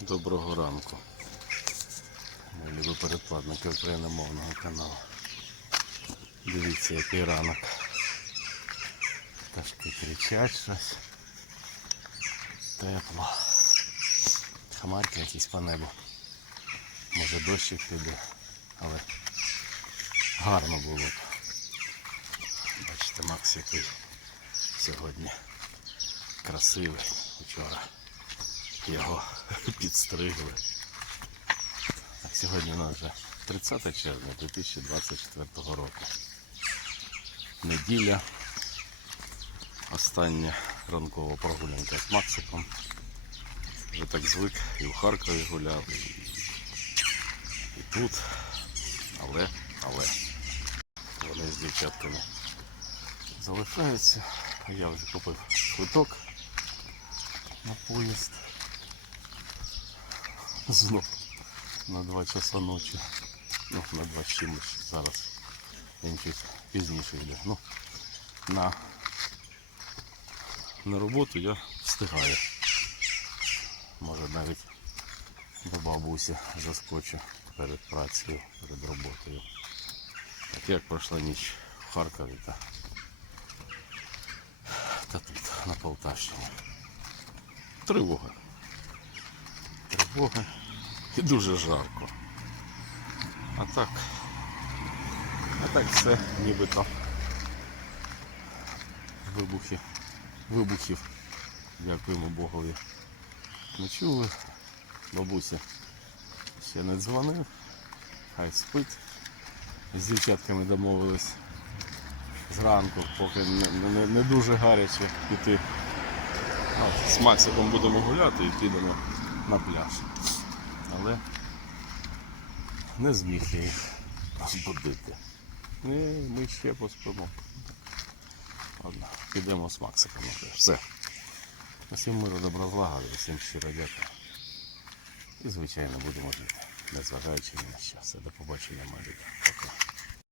Доброго ранку. Любі передплатники україномовного каналу. Дивіться, який ранок. Пташки кричать щось. Тепло. Хмарки якісь по небу. Може дощик піде, але гарно було б. Бачите, Макс який сьогодні красивий. Вчора його підстригли. Так, сьогодні у нас вже 30 червня 2024 року. Неділя. Остання ранкова прогулянка з Максиком. Вже так звик і в Харкові гуляв, і, тут. Але, але вони з дівчатками залишаються. Я вже купив квиток на поїзд. Знов на 2 часа ночі. Ну, на 2 з чимось зараз. Він чуть пізніше йде. Ну, на, на роботу я встигаю. Може навіть до бабусі заскочу перед працею, перед роботою. Так як пройшла ніч в Харкові та, та тут, на Полтавщині. Тривога. Тривога і дуже жарко. А так, а так все нібито вибухи, вибухів, дякуємо Богові. Не чули. Бабуся ще не дзвонив, хай спить. З дівчатками домовились зранку, поки не, не, не дуже гаряче піти. От, з Максиком будемо гуляти і підемо на пляж. Але не зміг я їх збудити. Ні, ми ще поспимо. Ладно, підемо з Максиком. Все. Усім миру добра злагоди, всім щиро дякую. І звичайно будемо жити, незважаючи ні на що. Все, до побачення, мої. Пока.